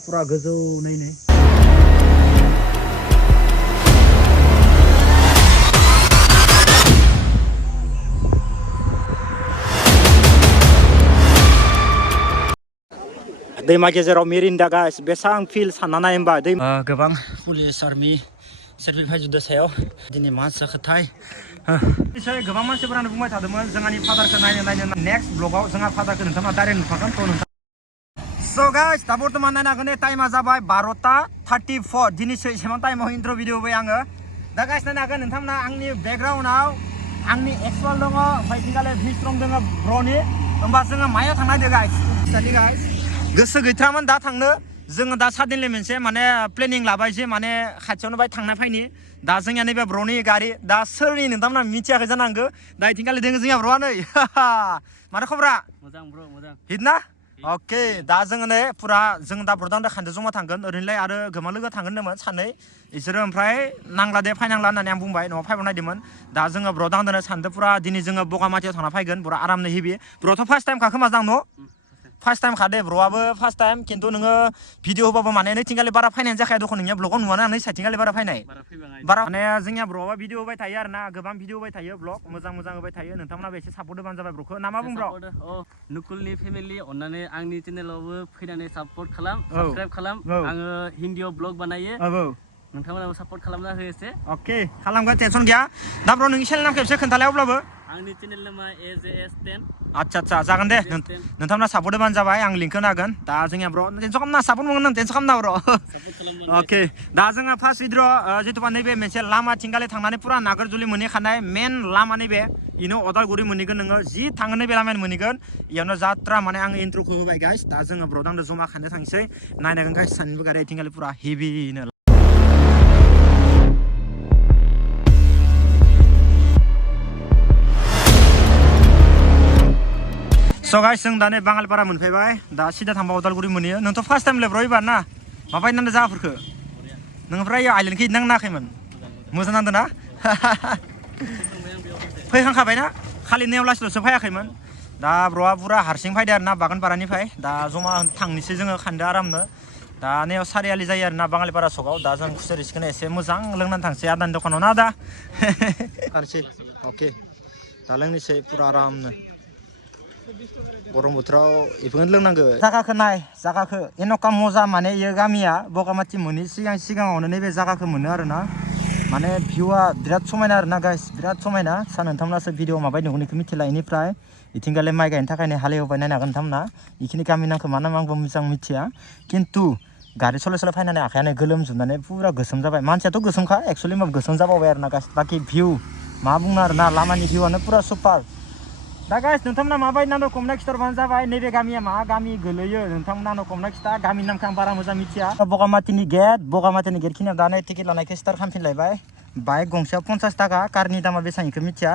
Pura goजौ नै दैमा गेजेराव मिरिन्दा गाइस बेसां फिल सानना नाय होमबा दै गोबां पुलिस आर्मी सार्भि फायजुदो सायाव दिनै मा जाखोथाय गोबां मानसिफोरानो बुंबाय थादोंमोन जोंहानि फादारखौ नायनो नेक्स्ट ब्लगाव जोंहा फादारखौ नोंथाङा डाइरेक्ट नुखागोन थ' नोंथां So guys, दा बर्तमान नायनो हागोन टाइमा जाबाय 12:34 दिनैसो एसेबां टाइमाव इन्ट्र' भिडिअ होबाय आङो दा गाइस नायनो हागोन नोंथांमोना आंनि बेकग्राउन्डआव आंनि एक्सुअल दङ ओमफ्राय थिंगाले भिस्ट्रं दङ ब्र'नि होमबा जोङो मायाव थांनायदो गाइस गोसो गैथ्रामोन दा थांनो जोङो दा साडेनलि मोनसे माने प्लेनिं लाबाय जे माने खाथियावनो बाय थांना फैनि दा जोंनिया नैबे ब्र'नि गारि दा सोरनि नोंथांमोना मिथियाखै जानांगौ दा इथिंखालि दोङो जोंनिया ब्र'आ नै माथो खबरा मोजां ब्र' मोजां हिट ना ओके दा जोङो नै पुरा जों दा ब्र'दांदो खानदो जमा थांगोन ओरैनोलाय आरो गोबां लोगो थांगोन होनदोंमोन सानै इसोरो ओमफ्राय नांला दे फायनांला होननानै आं बुंबाय न'आव फायबाव नायदोंमोन दा जोङो ब्र'दांदोनो सानदो पुरा दिनै जोङो बगामाथियाव थांना फैगोन पुरा आरामनो हेभि ब्र'थ' फार्स्ट टाइम खाखो मोजां न' फार्स्ट टाइम खादे ब्र'आबो फार्स्ट टाइम खिन्थु नोङो भिडिअ होबाबो माने नैथिंगालि बारा फायनायानो जाखाया दखन नोंनिया ब्लगाव नुवाना नै साइथिंगालि बारा फायनाय बारा माने जोंनिया ब्र'आ भिडिअ होबाय थायो आरोना गोबां भिडिअ होबाय थायो ब्लग मोजां मोजां होबाय थायो नोंथांमोनाबो एसे सापर्ट होबानो जाबाय ब्र'खौ ना मा बुं ब्र' नुकुलनि फेमिलि अन्नानै आंनि चेनेलावबो फैनानै सापर्ट खालाम साबस्क्राइब खालाम आङो हिन्दीआव ब्लग बानायो नोंथांमोनाबो सापर्ट खालामना हो एसे ओके खालामगोन टेनसन गैया दा ब्र' नोंनि चेनेल नामखौ एसे खोन्थालाय अब्लाबो आंनि चेनेल नामा AJS10 आच्छा जागोन दे नोंथांमोना सापर्ट होबानो जाबाय आं लिंक होनो हागोन दा जोंनिया ब्र' टेनसन खालामना सापर्ट मोनगोन नों टेनसन खालामना ब्र' ओके दा जोङो फार्स्ट भिडिअ जिथुबा नैबे मोनसे लामा थिंगाले थांनानै पुरा नागारजुलि मोनहैखानाय मेन लामा नैबे इनो अदालगुरि मोनहैगोन नोङो जि थाङो नैबे लामायानो मोनहैगोन इयावनो जात्रा माने आं इन्ट्र'खौ होबाय गाइस दा जोङो ब्र'दांदो जमा खानदो थांसै नायनांगोन गाइस सानैबो गारि थिंगाले पुरा हेभिनो So guys, जों दा नै बाङालपारा मोनफैबाय दा सिदा थांबा अदालगुरि मोनहैयो नोंथ' फार्स्ट टाइम लेब्र' एबार ना माबायदि नांदो जागाफोरखौ नोंनिफ्राय आइलेन्डखौ इदि नाङाखैमोन मोजां नांदों ना फैखांखाबाय ना खालि नेवलासिल'सो फैयाखैमोन दा ब्र'आ पुरा हारसिं फैदो आरोना बागानपारानिफ्राय दा जमा थांनोसै जोङो खानदो आरामनो दा नैयाव सारियालि जायो आरोना बाङालपारा सकआव दा जों खुसेर सिखोनो एसे मोजां लोंनानै थांसै आदानि दखानाव ना दा थांसै अके दा लोंनोसै पुरा आरामनो गरम बोथोराव इफोरखौनो लोंनांगो जागाखौ नाय जागाखौ एनका मजा माने इयो गामिया बगामाथि मोनि सिगाङावनो नैबे जागाखौ मोनो आरोना माने भिउआ बिराद समायना आरोना गाइस बिराद समायना सा नोंथांमोनासो भिडिअ माबायदि नुगोन बेखौ मिथिला इनिफ्राय इथिंगाले माइ गायनो थाखायनो हालेवबाय नायनो हागोन नोंथांमोना इखिनि गामि नामखौ मा नाम आंबो मोजां मिथिया खिन्थु गारि सलाय फैनानै आखायानो गोलोमजोबनानै पुरा गोसोम जाबाय मानसियाथ' गोसोमखा एक्सुवेलि होमबाबो गोसोम जाबावबाय आरोना गाइस बाखि भिउ मा बुंनो आरोना लामानि भिउआनो पुरा सुपार दा गाइस नोंथांमोना माबायदि नाम कमेन्ट खिथाहरबानो जाबाय नैबे गामिया मा गामि गोलैयो नोंथांमोना कमेन्ट खिथा गामिनि नामखौ आं बारा मोजां मिथिया बगामाथिनि गेट खिनियाव दा नै टिकेट लानायखौ स्टार्ट खालामफिनलायबाय बाइक गंसेयाव 50 थाखा कारनि दामा बेसेबां इखौ मिथिया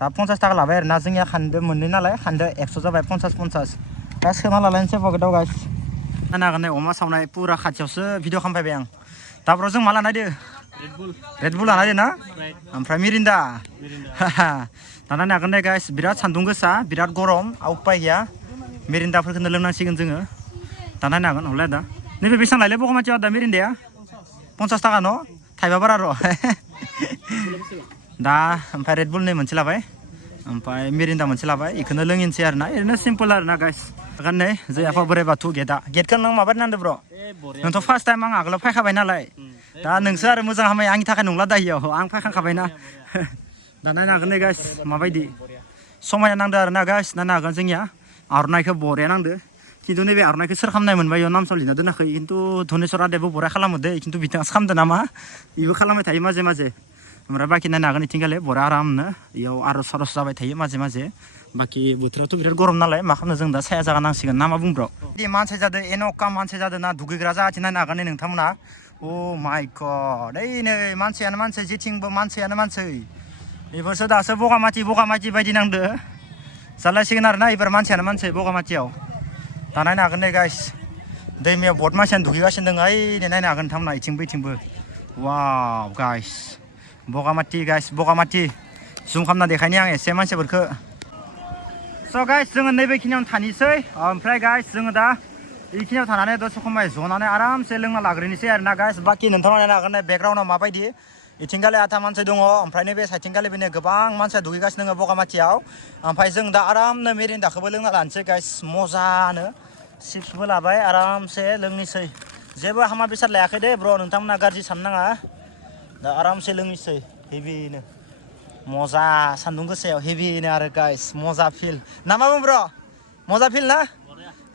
दा 50 थाखा लाबाय आरोना जोंनिया खानदो मोननै नालाय खानदो 100 जाबाय 50 दा सोना लालायनोसै पकेटाव गाइस नायनो हागोन नै अमा सावनाय पुरा खाथियावसो भिडिअ खालामफैबाय आं दा ब्र' जों मा लानायदो रेडबुल लानायदो ना ओमफ्राय मिरिन्दा दा नायनो हागोन दे गाइस बिराद सान्दुं गोसा बिराद गरम उपाय गैया मिरिन्दाफोरखौनो लोंनांसिगोन जोङो दा नायनो हागोन हलाय दा नैबे बेसेबां लायलै बगामाथियाव दा मिरिन्दाया 50 थाखा न' थाइबा बारा र' दा ओमफ्राय रेडबुल नै मोनसे लाबाय ओमफ्राय मिरिन्दा मोनसे लाबाय इखौनो लोंनोसै आरोना ओरैनो सिम्पल आरोना गाइस हागोन नै जै आफा बोराइ बाथौ गेटखौ नों माबायदि नांदो ब्र' नोंथ' फार्स्ट टाइम आं आगोलाव फैखाबाय नालाय दा नोंसो आरो मोजां हामाय आंनि थाखाय नंला दा इयाव आं फैखांखाबायना दा नायनो हागोन नै गाइस माबायदि समायना नांदो आरोना गाइस नायनो हागोन जोंनिया आर'नाइखौ बरिया नांदो खिन्थु नैबे आर'नाइखौ सोर खालामनाय मोनबाय इयाव नाम साम लिरना दोनाखै खिन्थु धनेस्वर आदायाबो बरिया खालामो दे खिन्थु बिथाङासो खालामदो नामा इबो खालामबाय थायो माजे ओमफ्राय बाखि नायनो हागोन इथिंगाले बरिया आरामनो इयाव आर'ज सार'ज जाबाय थायो माजे बाखि बोथोरावथ' बिराद गरम नालाय मा खालामनो जों दा साया जागा नांसिगोन ना मा बुं ब्र' बिदि मानसि जादों एनका मानसि जादों ना दुगैग्रा जाहाथे नायनो हागोन नोंथांमोना अ माय गड ओइ नै मानसियानो मानसि जेथिंबो मानसियानो मानसि बेफोरसो दासो बगामाथि बायदि नांदो जालायसिगोन आरोना एबार मानसियानो मानसि बगामाथियाव दा नायनो हागोन दे गाइस दैमायाव बहुत मानसियानो दुगैगासिनो दङ ओइ नायनो हागोन नोंथांमोना इथिंबो वाव गाइस बगामाथि जुम खालामना देखायनि आं एसे मानसिफोरखौ स' गाइस जोङो नैबेखिनियावनो थानिसै ओमफ्राय गाइस जोङो दा बेखिनियाव थानानै दसे खमाय जनानै आरामसे लोंना लाग्रोनोसै आरोना गाइस बाखि नोंथाङा नायनो हागोन बेकग्राउन्डआव माबायदि इथिंगाले आथा मानसि दङ ओमफ्राय नैबे साइथिंगाले बेनो गोबां मानसिया दुगैगासिनो दङ बगामाथियाव ओमफ्राय जों दा आरामनो मेरिन्दाखौबो लोंना लानोसै गाइस मजानो चिप्सबो लाबाय आरामसे लोंनोसै जेबो हामा बेसाद लायाखै दे ब्र नोंथांमोना गाज्रि साननो नाङा दा आरामसे लोंनोसै हेभिनो मजा सान्दुं गोसायाव हेभिनो आरो गाइस मजा फिल ना मा बुं ब्र मजा फिल ना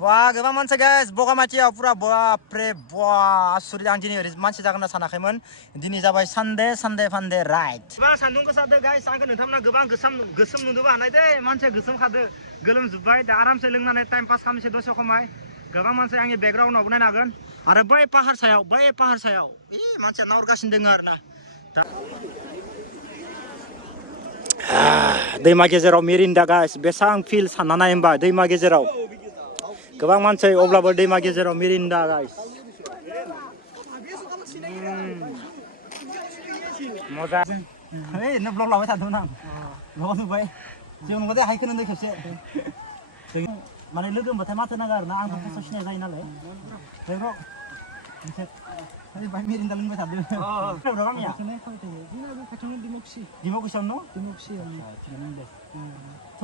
wah गोबां मानसि गाइस बगामाथियाव पुरा बापरे बा आसुरित आं दिनै ओरै मानसि जागोन होनना सानाखैमोन दिनै जाबाय सानडे फानडे राइट गोबां सान्दुं गोसादो गाइस आंखौ नोंथांमोना गोबां गोसोम नुदोंबो हानाय दे मानसिया गोसोम खादो गोलोमजोब्बाय दा आरामसे लोंनानै टाइम पास खालामनोसै दसे खमाय गोबां मानसि आंनि बेकग्राउन्डआवबो नायनो हागोन आरो बै पाहार सायाव मानसिया नाहरगासिनो दङ आरोना दैमा गेजेराव मेरिन्दा गाइस बेसां फिल सानना नाय होमबा दैमा गेजेराव गोबां मानसि अब्लाबो दैमा गेजेराव मेरिन्दा गाइस मजा ओइ नो ब्लग लाबाय थादोंमोन आं ब्लग नुबाय जों नुबाथाय हायखो नोंदो खेबसे माने लोगो होनबाथाय माथो नाङा आरोना आं फार्स्टआव सिनाय जायो नालाय बाय मेरिन्दा लोंबाय थादों गामिया दिमाकुसियाव न'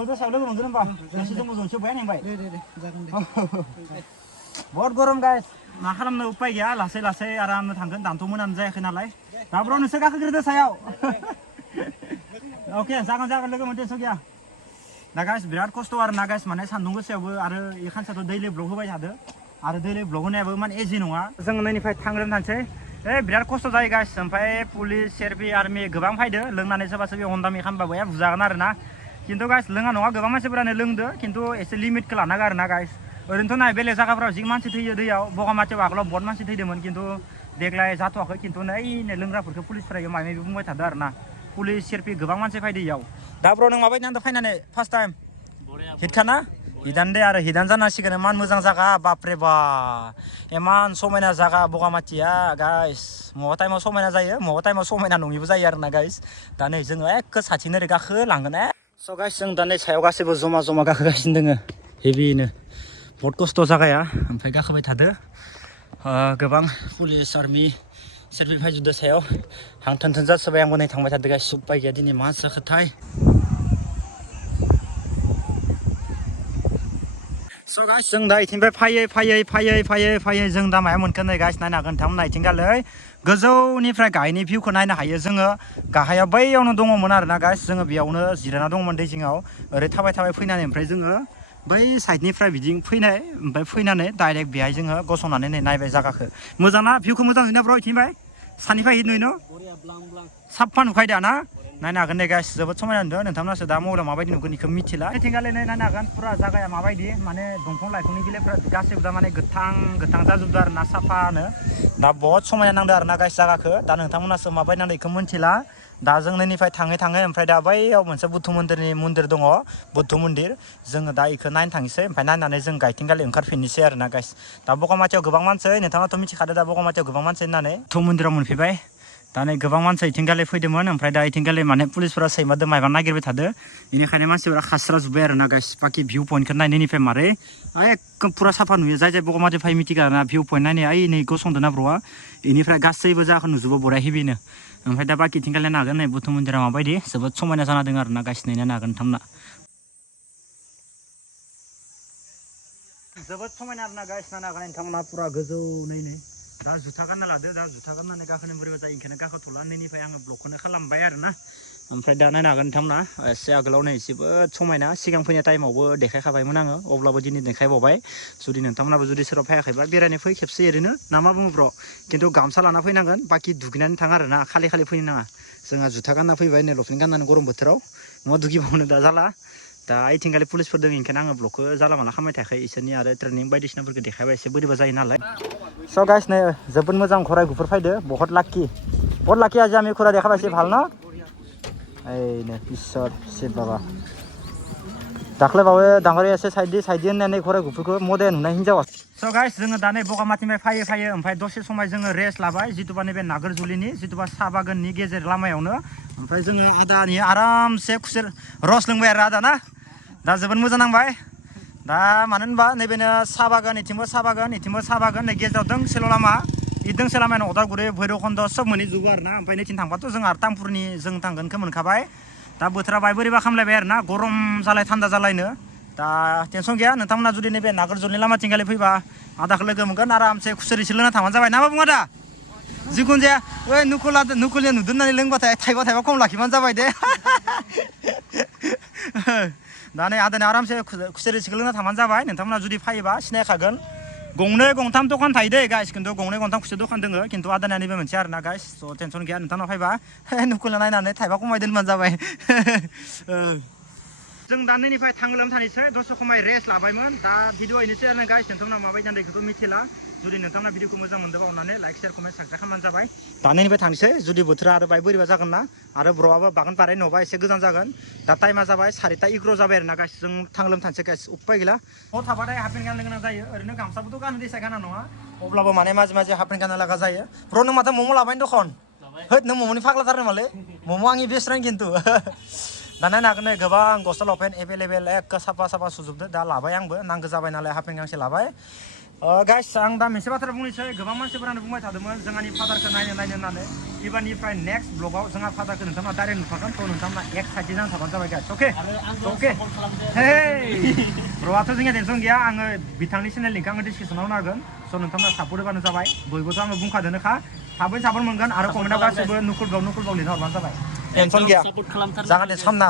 दसेयाव लोगो मोनगोन होनबा दसे जोंबो जनसो बाय नांबाय बहुत गरम गाइस मा खालामनो उपाय गैया लासै लासै आरामनो थांगोन दानथ' मोनानो जायाखै नालाय दा ब्र नोंसोर गाखोग्रोदो सायाव अके जागोन लोगो मोनदो गैया दा गाइस बिराद खस्थ' आरो ना गाइस माने सान्दुं गोसायावबो आरो ए खानसेयाथ' दैलि ब्लग होबाय थादो आरो दैलि ब्लग होनायाबो माने इजि नङा जों नैनिफ्राय थांग्रोनो थांसै बिराद खस्थ' जायो गाइस ओमफ्राय पुलिस सेरपि आर्मि गोबां फैदो लोंनानै सोरबा सोरबि हन्दामि खालामबाबो बुजागोन आरोना खिन्थु गाइस लोङा नङा गोबां मानसिफोरानो लोंदो खिन्थु एसे लिमिटखौ लानांगौ आरोना गाइस ओरैनोथ' नाय बेलेग जायगाफ्राव जि मानसि थैयो दैयाव बगामाथियाव आगोलाव बहुत मानसि थैदोंमोन खिन्थु देग्लाय जाथ'वाखै खिन्थु नै लोंग्राफोरखौ पुलिसफोरा माबा माबि बुंबाय थादो आरोना पुलिस सेरपि गोबां मानसि फैदो इयाव दा ब्र नों माबायदि नांदो फैनानै फार्स्ट टाइम हिटखाना हिटान दे आरो हिटान जानांसिगोन इमान मोजां जागा बापरे बा इमान समायना जागा बगामाथिया गाइस मबा टाइमाव समायना जायो मबा टाइमाव समायना नङिबो जायो आरोना गाइस दा नै जोङो एखे साथिं ओरै गाखोलांगोन स' गाइस जों दा नै सायाव गासैबो जमा गाखोगासिनो दोङो हेभिनो बहुत खस्थ' जागाया ओमफ्राय गाखोबाय थादो गोबां पुलिस आर्मि सेरपि फैजोबदो सायाव हां थोन जासोबाय आंबो नै थांबाय थादो गाइस उपाय गैया दिनै मा जाखोथाय स' गाइस जों दा इथिंनिफ्राय फैयै जों दा माया मोनखो नै गाइस नायनो हागोन नोंथांमोना इथिंगालै गोजौनिफ्राय गाहायनि भिउखौ नायनो हायो जोङो गाहायाव बैयावनो दङमोन आरोना गाइस जोङो बेयावनो जिरायना दङमोन दै जिङाव ओरै थाबाय फैनानै ओमफ्राय जोङो बै साइडनिफ्राय बिदि फैनाय ओमफ्राय फैनानै डाइरेक्ट बेहाय जोङो गसंनानै नै नायबाय जागाखौ मोजां ना भिउखौ मोजां नुयोना ब्र इथिंनिफ्राय सानिफ्राय हिट नुयो न' साफा नुखायो ना नायनो हागोन दे गाइस जोबोद समायना नुदों नोंथांमोनासो दा मबाइलाव माबायदि नुगोन बेखौ मिथिला इथिंगालै नै नायनो हागोन पुरा जागाया माबायदि माने दंफां लाइफांनि बिलाइफोरा गासैबो दा माने गोथां जाजोबदों आरो ना साफानो दा बहुत समायना नांदों आरो ना गाइस जागाखौ दा नोंथांमोनासो माबायदि नांदों बेखौ मिथिला दा जों नैनिफ्राय थाङै ओमफ्राय दा बैयाव मोनसे बुद्ध मन्दिर दङ बुद्ध मन्दिर जोङो दा बेखौ नायनो थांनोसै ओमफ्राय नायनानै जों गाइथिंगालि ओंखारफिननोसै आरो ना गाइस दा बगामाथियाव गोबां मानसि नोंथाङाथ' मिथिखादो दा बगामाथियाव गोबां मानसि होननानै बुद्ध मन्दिराव मोनफैबाय दा नै गोबां मानसि इथिंगालि फैदोंमोन ओमफ्राय दा इथिंगालि माने पुलिसफोरा सैमादो मायबा नागिरबाय थादो बेनिखायनो मानसिफोरा खास्राजोब्बाय आरो ना गाइस बाखि भिउ पइन्टखौ नायनायनिफ्राय मारै एकदम पुरा साफा नुयो जाय बगामाथि फै मिथिगो ना भिउ पइन्ट नायनाया ओइ नै गसंदों ना ब्र'आ बेनिफ्राय गासैबो जायगाखौ नुजोबो बरिया हेभिनो ओमफ्राय दा बाखि इथिंगालि नायनो हागोन नै बुद्ध मन्दिरा माबायदि जोबोद समायना जाना दङ आरो ना गाइस नायनो हागोन नोंथांमोना जोबोद समायना आरो ना गाइस नायनो हागोन नोंथांमोना पुरा गोजौ नै दा जुथा गानना लादो दा जुथा गाननानै गाखोनो बोरैबा जायो ओंखायनो गाखोथ'ला नैनिफ्राय आङो ब्लगखौनो खालामबाय आरो ना ओमफ्राय दा नायनो हागोन नोंथांमोना एसे आगोलाव नै जोबोद समायना सिगां फैनाय टाइमावबो देखायखाबायमोन आङो अब्लाबो दिनै देखायबावबाय जुदि नोंथांमोनाबो जुदि सोरबा फैयाखैबा बेरायनो फै खेबसे ओरैनो ना मा बुङो ब्र' खिन्थु गामसा लाना फैनांगोन बाखि दुगैनानै थाङा आरो ना खालि फैनो नाङा जोंहा जुथा गानना फैबाय नै लंपेन्ट गाननानै गरम बोथोराव न'आव दुगैबावनो दा जाला दा इथिंगालि पुलिसफोर दङ ओंखायनो आङो ब्लगखौ जाला माला खालामबाय थायाखै इसोरनि आरो ट्रेनिं बायदिसिनाफोरखौ देखायबाय एसे बोरैबा जायो नालाय स' गाइस नै जोबोद मोजां गराइफोर फैदो बहुत लाखि आज আমি ঘোড়া দেখা পাইছি ভাল না এই নে ঈশ্বর শিব বাবা दाख्लै बावै दांगारि एसे साइडि होननानै गराइ गुफुरखौ मदेल नुनाय हिनजाव स' गाइस जोङो दा नै बगामाथिनिफ्राय फैयो ओमफ्राय दसे समाय जोङो रेस्ट लाबाय जिथुबा नैबे नागोरजुलिनि जिथुबा साहा बागाननि गेजेर लामायावनो ओमफ्राय जोङो आदानि आरामसे खुसेर रस लोंबाय आरो आदा ना दा जोबोद मोजां नांबाय दा मानो होनबा नैबेनो साहा बागान इथिंबो साहा बागान इथिंबो साहा बागान नै गेजेराव दोंसेल' लामा इ दोंसे लामायानो अदालगुरि भैरबखुन्द सब मोनहैजोबो आरो ना ओमफ्राय नैथिं थांबाथ' जों आरो तामुलपुरनि जों थांगोनखौ मोनखाबाय दा बोथोरा बाय बोरैबा खामलायबाय आरो ना गरम जालाय थान्दा जालायनो दा टेनसन गैया नोंथांमोना जुदि नैबे नागारजुलनि लामाथिंगालि फैबा आदाखौ लोगो मोनगोन आरामसे खुसेर लोंना थांबानो जाबाय ना मा बुङो आदा जिखुनु जाया ओइ नुकुलिया नुदों होननानै लोंबाथाय थाइबा खम लाखिबानो जाबाय दे दा नै आदानि आरामसे खुसेर लोंना थांबानो जाबाय नोंथांमोना जुदि फैयोबा सिनायखागोन गंनै गंथाम दखान थायो दे गाइस खिन्थु गंनै गंथाम खुसेर दखान दङ खिन्थु आदानिया नैबे मोनसे आरो ना गाइस स' टेनसन गैया नोंथांनाव फैबा नुकुलिया नायनानै थाइबा खमाय दोनबानो जाबाय जों दा नैनिफ्राय थांलोम थानोसै दसे खमाय रेस्ट लाबायमोन दा भिडिअ हैनोसै आरो गाइस नोंथांमोना माबायदि जादों बेखौथ' मिथिला जुदि नोंथांमोना भिडिअखौ मोजां मोनदोंबा अननानै लाइक शेयार कमेन्ट साबस्क्राइब खालामबानो जाबाय दा नैनिफ्राय थांसै जुदि बोथोरा आरो बाय बोरैबा जागोन ना आरो ब्र'आबो बागान बाराय न'बा एसे गोजान जागोन दा टाइमा जाबाय 4:11 जाबाय आरो ना गाइस जों थांलोम थानोसै गाइस उपाय गैला न'आव थाबाथाय हाफपेन्ट गाननो गोनां जायो ओरैनो गामसाबोथ' गाननो दैसा गाना नङा अब्लाबो माने माजे माजे हाफपेन्ट गाननो लागा जायो ब्र' नों माथो मम' लाबाय दखन होद नों मम'नि फाग्लाथार नामालै मम' आंनि बेस्ट फ्रेन्ड खिन्थु दा नायनो हागोन नै गोबां गस्ला लंपेन्ट एभेलेबेल एक साफा सुजोबदो दा लाबाय आंबो नांगौ जाबाय नालाय हाफपेन्ट गांसे लाबाय गाइस आं दा मोनसे बाथ्रा बुंनोसै गोबां मानसिफोरानो बुंबाय थादोंमोन जोंहानि फादारखौ नायनो होननानै एबारनिफ्राय नेक्स्ट ब्लगाव जोंहा फादारखौ नोंथांमोना डाइरेक्ट नुखागोन थ' नोंथांमोना एक्साइटेड जाना थाबानो जाबाय गाइस अके हे ब्र'आथ' जोंनिया टेनसन गैया आङो बिथांनि चेनेल लिंखौ आङो डिसक्रिपसनाव होगोन स' नोंथांमोना सापर्ट होबानो जाबाय बयबोथ' आङो बुंखादोनोखा थाबै सापर्ट मोनगोन आरो कमेन्टआव गासैबो नुकुलबाव लिरना हरबानो जाबाय टेनसन गैया जागोन दे सामना